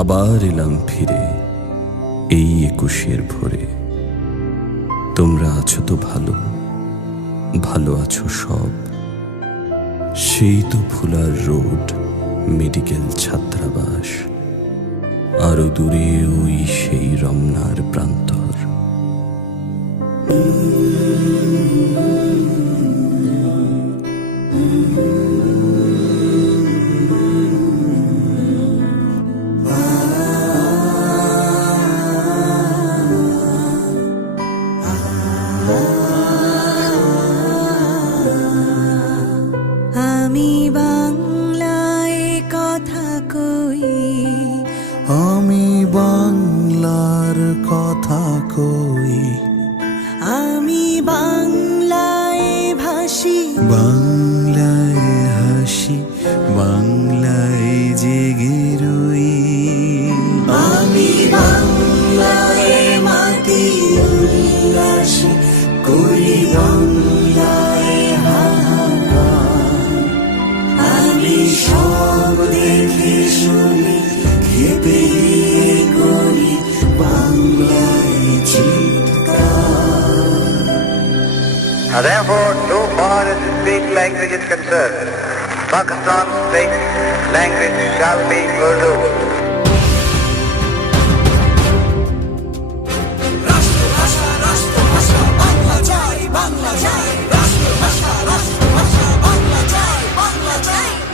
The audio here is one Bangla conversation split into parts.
আবার এলাম ফিরে এই ২১-এর ভোরে। তোমরা আছো তো ভালো, ভালো আছো সব। সেই তো ফুলার রোড, মেডিকেল ছাত্রাবাস, আরো দূরে ওই সেই রমনার প্রান্তর। আমি বাংলায় কথা কই, আমি বাংলার কথা কই, আমি বাংলায় ভাসি, বাংলায় হাসি, বাংলায় জেগে রই। আমি বাংলায় মাতি উল্লাসী, করি বাংলায় হাহাকার। আমি সব দেখে শুনি, খেপে গিয়ে করি বাংলায় চিৎকার। Therefore, so far as the state language is concerned, Pakistan's state language shall be Urdu.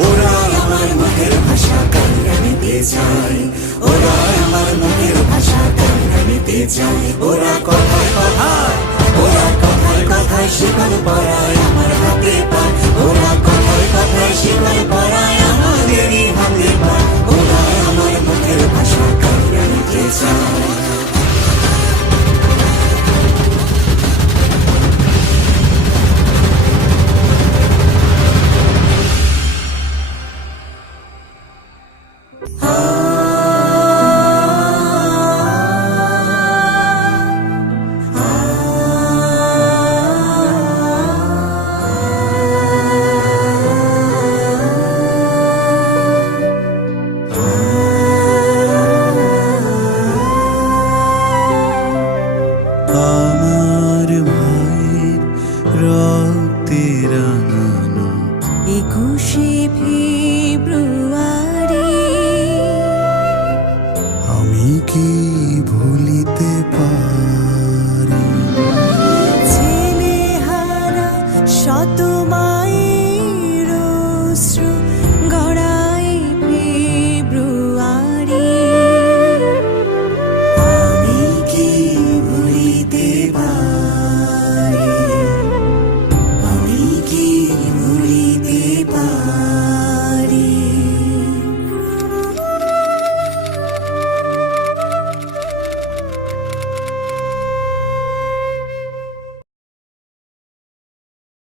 ওরা আমার মুখের ভাষা কান্না নিতে চায়, ওরা আমার মুখের ভাষা কান্না নিতে চায়। ওরা কথায় কথায়, ওরা কথায় কথায় শিকল পরায় আমার হাতে পায়। ওরা কথায় কথায় শিকল পরায় আমাদেরই হাতে পায়। ওরা আমার মুখের ভাষা কান্না নিতে চায়। আমার ভাইয়ের রক্তে রাঙানো ২১শে